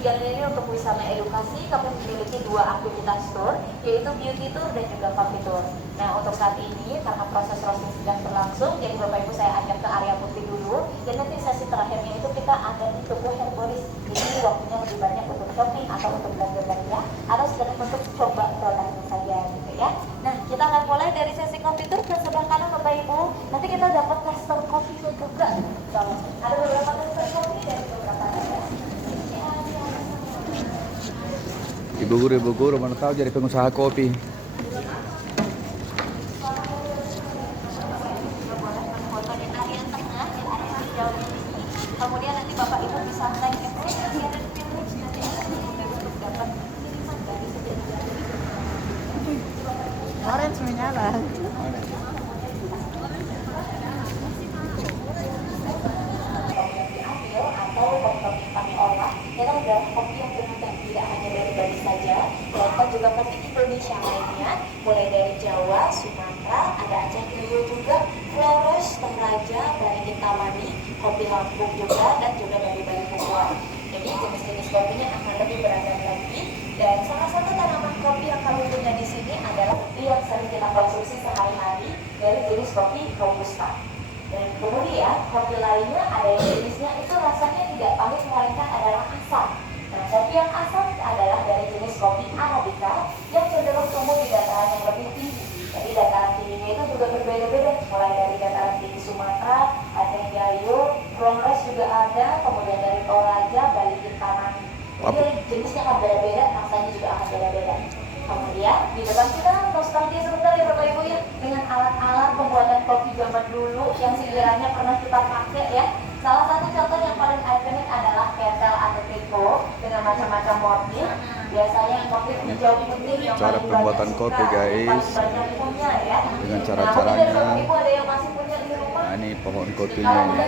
kegiatan ini untuk wisata edukasi, kami memiliki 2 aktivitas tour, yaitu beauty tour dan juga coffee tour. Nah, untuk saat ini karena proses roasting sedang berlangsung, jadi Bapak Ibu saya ajak ke area putih dulu, dan nanti sesi terakhirnya itu kita ada di toko Herboris. Jadi waktunya lebih banyak untuk shopping atau untuk belanja-belanja, atau sekedar untuk coba produknya saja gitu ya. Nah, kita akan mulai dari sesi coffee tour ke sebelah kanan Bapak Ibu. Nanti kita dapat tester kopi juga. Ada beberapa tester kopi dari beberapa daerah. Ibu guru mana tahu jadi pengusaha kopi. Kemudian nanti Bapak Ibu bisa naik ke sini dan village nanti untuk dapat kiriman dari sejauh Orange menyala. atau kopi kami olah. Ini adalah kopi yang beragam, tidak hanya dari Bali saja, melainkan juga kopi Indonesia lainnya, mulai dari Jawa, Sumatera, ada Aceh Kriyo juga, Flores, Toraja, Bali Kintamani, kopi Lampung juga, dan juga dari Bali Bukuan. Jadi jenis-jenis kopinya akan lebih beragam lagi. Dan salah satu tanaman kopi yang kami punya di sini adalah kopi yang sering kita konsumsi sehari-hari dari jenis kopi Robusta. Dan kemudian kopi lainnya ada yang jenisnya itu rasanya tidak pahit melainkan adalah asam. Nah, kopi yang asam adalah dari jenis kopi Arabica yang cenderung tumbuh di dataran yang lebih tinggi. Jadi dataran tingginya itu juga berbeda-beda, mulai dari dataran tinggi Sumatera, Aceh Gayo, Flores juga ada, kemudian dari Toraja, Bali Kintamani. Jadi jenisnya akan beda-beda, rasanya juga akan beda-beda. Kemudian di depan kita nostalgia sebentar ya Bapak Ibu ya, dengan alat-alat pembuatan kopi zaman dulu yang sekiranya pernah kita pakai ya. Salah satu contoh yang paling ikonik adalah kettle atau teko dengan macam-macam motif. Biasanya yang motif hijau putih yang Cara paling pembuatan banyak kopi, suka, guys. paling banyak punya ya. Dengan Nah, cara-caranya. mungkin dari Bapak Ibu ada yang masih punya di rumah. Nah, ini pohon kopinya ini.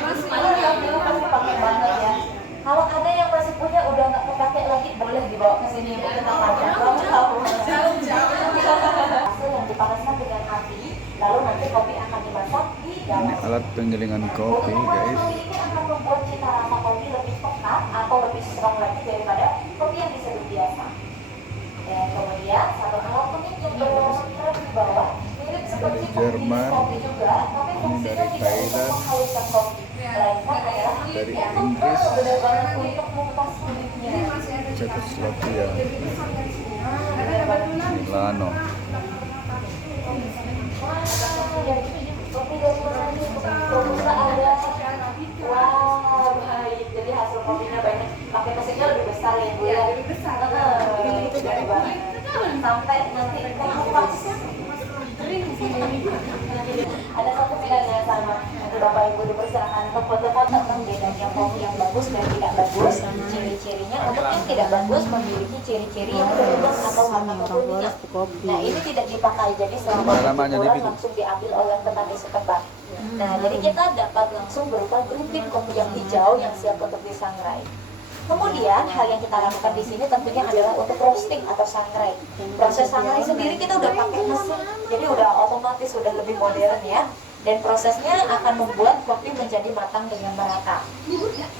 Masih pakai banget ya. Kalau ada yang masih punya udah nggak kepake lagi, boleh dibawa ke sini untuk kita pajang. Kamu tahu? Hasil yang dipanaskan dengan api, lalu nanti kopi akan dimasak di dalam. Ini alat penggilingan kopi, guys. Ini akan membuat cita rasa kopi lebih pekat atau lebih strong lagi daripada kopi yang diseduh biasa. Dan kemudian satu alat unik yang berwarna merah di bawah, mirip seperti Jerman. kopi juga, tapi fungsinya dari tidak untuk Thailand. menghaluskan kopi. Melainkan adalah Dari yang Inggris. benar-benar untuk mengupas kulitnya. Czechoslovakia. Milano. Kopi dari mana nih? Robusta ada. Wah, baik. Jadi hasil kopinya banyak. Pakai mesinnya lebih besar ya Bu ya. Lebih besar. Sampai nanti kelupas. Ada satu pilihan yang sama. Nanti Bapak Ibu dipersilakan untuk foto-foto tentang bedanya kopi yang bagus dan tidak bagus. Ciri-cirinya untuk yang tidak bagus memiliki ciri-ciri yang berubah atau warna kopinya. Nah, ini tidak dipakai, jadi selama ukuran langsung diambil oleh petani setempat. Nah, jadi kita dapat langsung berupa green kopi yang hijau yang siap untuk disangrai. Kemudian hal yang kita lakukan di sini tentunya adalah untuk roasting atau sangrai. Proses sangrai sendiri kita udah pakai mesin, jadi udah otomatis, udah lebih modern ya. Dan prosesnya akan membuat kopi menjadi matang dengan merata.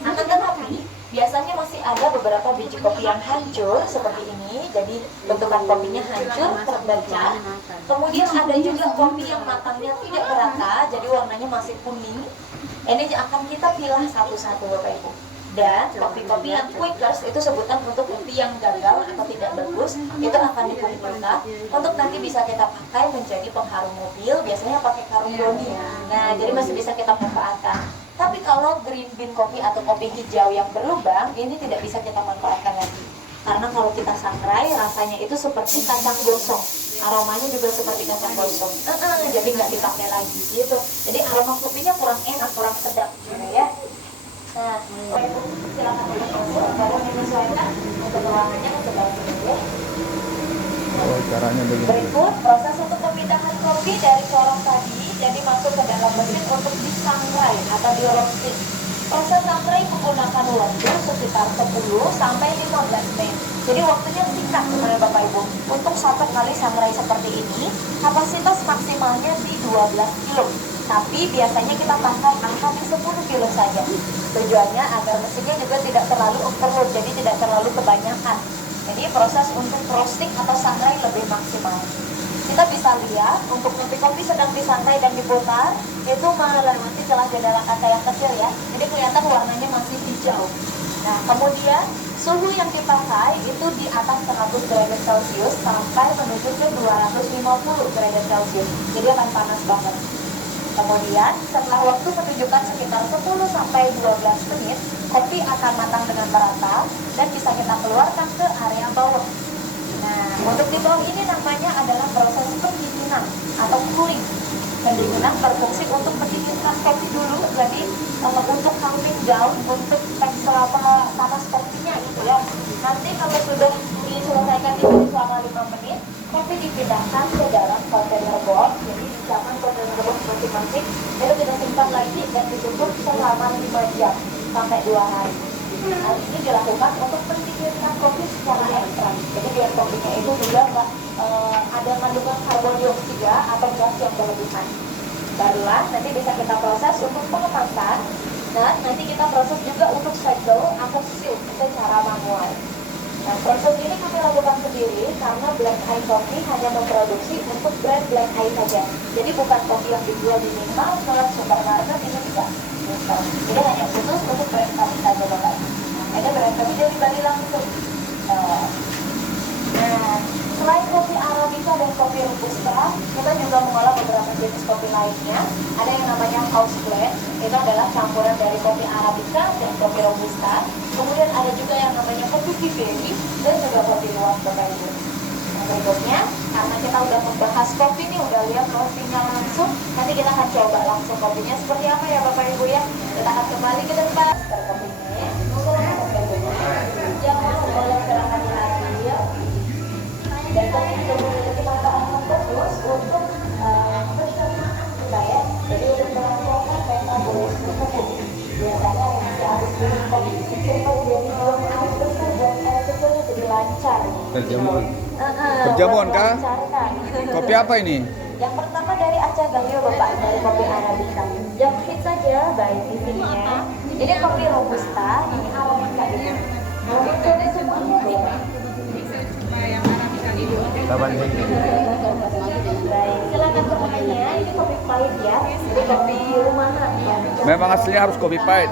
Akan tetapi biasanya masih ada beberapa biji kopi yang hancur seperti ini, jadi bentukan kopinya hancur, terbaca. Kemudian ada juga kopi yang matangnya tidak merata, jadi warnanya masih kuning. Ini akan kita pilih satu-satu Bapak Ibu. Dan kopi-kopi yang quickers itu sebutan untuk kopi yang gagal atau tidak bagus, itu akan dikumpulkan untuk nanti bisa kita pakai menjadi pengharum mobil, biasanya pakai karung doni. Nah, jadi masih bisa kita manfaatkan. Tapi kalau green bean kopi atau kopi hijau yang berlubang, ini tidak bisa kita manfaatkan lagi. Karena kalau kita sangrai, rasanya itu seperti kacang gosong. Aromanya juga seperti kacang gosong. Jadi nggak dipakai lagi gitu. Jadi aroma kopinya kurang enak, kurang sedap gitu ya. Nah, silakan masuk, baru menyesuaikan untuk ruangannya sebelah sini ya. Oh, caranya begini. Berikut proses untuk pemindahan kopi dari sorong tadi, jadi masuk ke dalam mesin untuk disangrai atau di roasting. Proses sangrai menggunakan waktu sekitar 10 sampai 15 menit. Jadi waktunya singkat sebenarnya Bapak Ibu. Untuk satu kali sangrai seperti ini, kapasitas maksimalnya di 12 kilo. Tapi biasanya kita pakai angka di 10 kilo saja. Tujuannya agar mesinnya juga tidak terlalu overload, jadi tidak terlalu kebanyakan. Jadi proses untuk roasting atau sangrai lebih maksimal. Kita bisa lihat untuk kopi-kopi sedang disangrai dan diputar itu melewati celah jendela kaca yang kecil ya. Jadi kelihatan warnanya masih hijau. Nah, kemudian suhu yang dipakai itu di atas 100 derajat Celcius sampai menuju ke 250 derajat Celcius. Jadi akan panas banget. Kemudian setelah waktu menunjukkan sekitar 10 sampai 12 menit, kopi akan matang dengan merata dan bisa kita keluarkan ke area bawah. Nah, untuk di bawah ini namanya adalah proses pendinginan atau cooling. Pendinginan berfungsi untuk mendinginkan kopi dulu, jadi untuk calming down, untuk tekstur panas kopinya gitu ya. Nanti kalau sudah diselesaikan di selama 5 menit, kopi dipindahkan ke dalam kontainer box. Jadi disimpan kontainer box masing-masing, lalu kita simpan lagi dan ditutup selama 5 jam sampai 2 hari. Hal ini dilakukan untuk pendinginan kopi secara ekstrak. Jadi biar kopinya itu juga nggak ada kandungan karbon dioksida atau gas yang berlebihan. Barulah nanti bisa kita proses untuk pengemasan dan nanti kita proses juga untuk cycle atau silt secara manual. Nah, proses ini kami lakukan sendiri karena Black Eye Coffee hanya memproduksi untuk brand Black Eye saja. Jadi bukan kopi yang dijual di minimarket, supermarket, ini tidak. Jadi hanya khusus untuk brand kami saja, Bapak. Ada brand kami dari Bali langsung. Nah, selain kopi Arabica dan kopi Robusta, kita juga mengolah beberapa jenis kopi lainnya. Ada yang namanya house blend, itu adalah campuran dari kopi Arabica dan kopi Robusta. Kemudian ada juga yang namanya kopi Viverri dan juga kopi luwak, Bapak Ibu. Nah, berikutnya, karena kita udah membahas kopi nih, udah lihat roastingnya langsung, nanti kita akan coba langsung kopinya seperti apa ya Bapak Ibu ya. Kita akan kembali ke depan. Kopinya, yang mau boleh silahkan diambil. Dan kopi juga memiliki manfaat khusus untuk pencernaan kita ya. Jadi untuk melakukan metabolisme tubuh. Biasanya yang habis minum kopi supaya jadi buang air besar dan air kecilnya jadi lancar. Perjamuan. Perjamuan kah? Kopi apa ini? Yang pertama dari Aceh Gayo Bapak, dari kopi Arabica. Yang hit saja baik di sininya. Jadi kopi Robusta, ini Arabica ini. Jadi semuanya beda. Baik, silakan kopinya. Ini kopi pahit ya. Ini kopi rumahan ya. Memang aslinya harus kopi pahit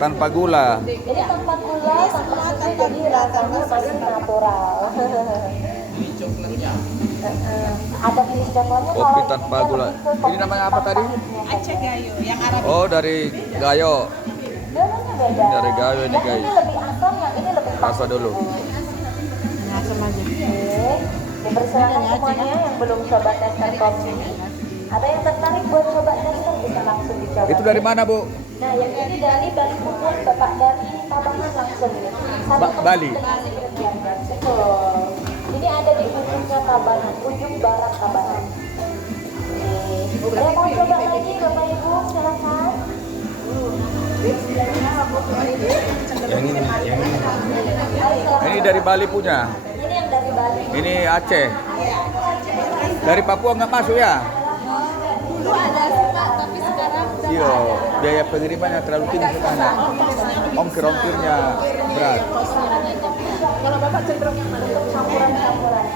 tanpa gula. Jadi tanpa gula, tanpa susu, jadi rasanya masih natural. Ada jenis coklatnya. Kopi tanpa gula. Ini namanya apa tadi? Aceh Gayo, yang Arabica. Oh, dari Gayo. Dulunya beda. Dari Gayo ini, Yang guys. ini lebih asam, yang ini lebih Rasa dulu. Oke, dipersilakan semuanya yang belum coba tester kopi. Ada yang tertarik buat coba tester bisa langsung dicoba. Itu dari mana, Bu? Nah, yang ini dari Bali Puput, Bapak, dari Tabanan langsung ini. Bali. Betul. Ini ada di ujungnya Tabanan, ujung barat Tabanan. Oke, ada mau coba lagi Bapak Ibu, silakan. Ini dari Bali punya. Ini yang dari Bali. Ini Aceh. Dari Papua nggak masuk ya? Dulu ada sih Pak, tapi sekarang udah Iya, biaya pengirimannya terlalu tinggi sekarang. Ongkir-ongkirnya berat. kalau Bapak cenderung yang mana? Campuran-campuran.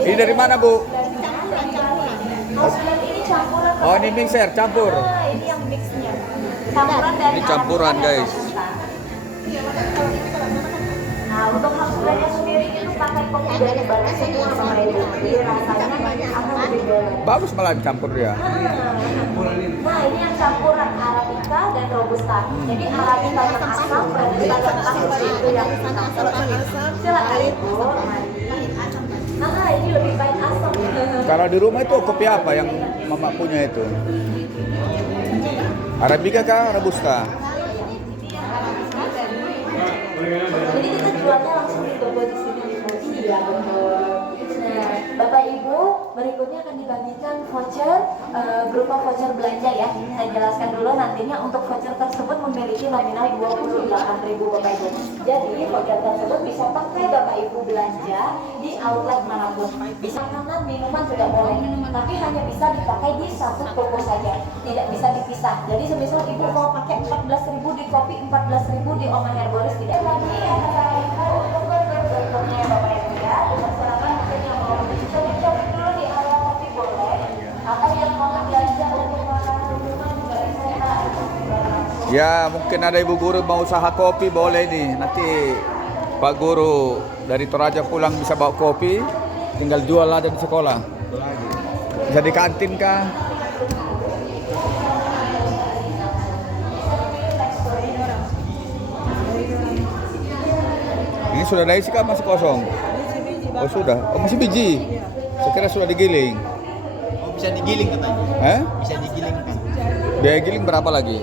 Ini dari mana, Bu? Ini campuran. Oh, ini mixer, campur. Nah, ini yang mixnya. Campuran dari Ini campuran, Arabica dan guys. Robusta. Nah, untuk house blend sendiri itu pakai kopi dari Bali semua sama itu. Jadi rasanya akan lebih berat. Bagus malah campur dia. Nah, ini yang campuran Arabica dan Robusta. Jadi Arabica yang asam, Robusta yang asam itu yang asam. Silakan Ibu. Nah, ini lebih baik asam. Kalau di rumah itu kopi apa yang Mama punya itu? Arabica kah, Robusta? Jadi kita jualnya langsung di toko di sini. Iya, betul. Nah, Bapak Ibu, berikutnya akan dibagikan voucher berupa voucher belanja ya. Saya jelaskan dulu nantinya untuk voucher tersebut memiliki nominal 28.000 Bapak Ibu. Jadi voucher tersebut bisa pakai Bapak Ibu belanja di outlet manapun. Bisa makanan, minuman juga boleh, tapi hanya bisa dipakai di satu toko saja, tidak bisa dipisah. Jadi semisal Ibu mau pakai 14.000 di kopi, 14.000 di Oma Herboris, tidak lagi ya kata Ibu untuk berikutnya Bapak Ibu ya. Silakan mungkin yang mau coba dulu di area kopi boleh, atau yang mau belanja untuk makanan minuman juga bisa. Ya, mungkin ada ibu guru mau usaha kopi boleh nih. Nanti Pak Guru dari Toraja pulang bisa bawa kopi, tinggal jual aja di sekolah. Bisa di kantin kah? Ini sudah ada isi kah masih kosong? Oh sudah, oh masih biji. Saya kira sudah digiling. Oh, bisa digiling katanya. Bisa digiling kan. Biaya giling berapa lagi?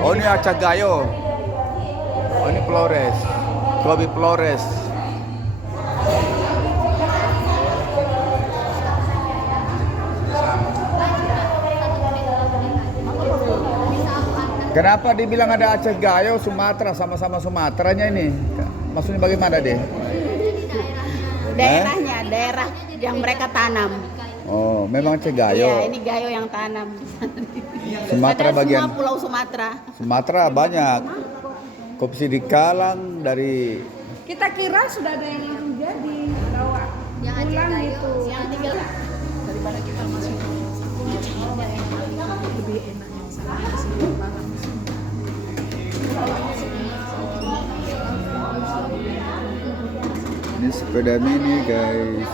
Oh ini acak gayo. Oh ini Flores. Kopi Flores. Kenapa dibilang ada acak gayo Sumatera, sama-sama Sumateranya ini? Maksudnya bagaimana deh? Daerahnya, daerah yang mereka tanam. Oh, memang acak gayo. Iya, ini gayo yang tanam. Sumatera Ada bagian. semua pulau Sumatera. Sumatera banyak. Kopi Sidikalang dari Kita kira sudah ada yang langsung jadi bawa pulang gitu. Yang tinggal Daripada kita masih lebih enak yang sana di sini barang. ini sepeda mini guys.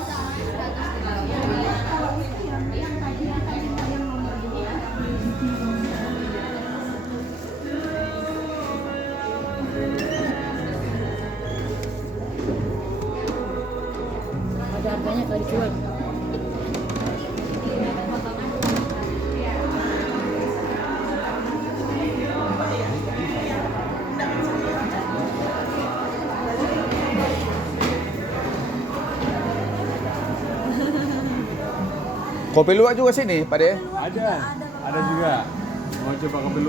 ada harganya kalau dijual. Kopi luwak juga sini, Pak De? Ada juga. Mau coba kopi luwak.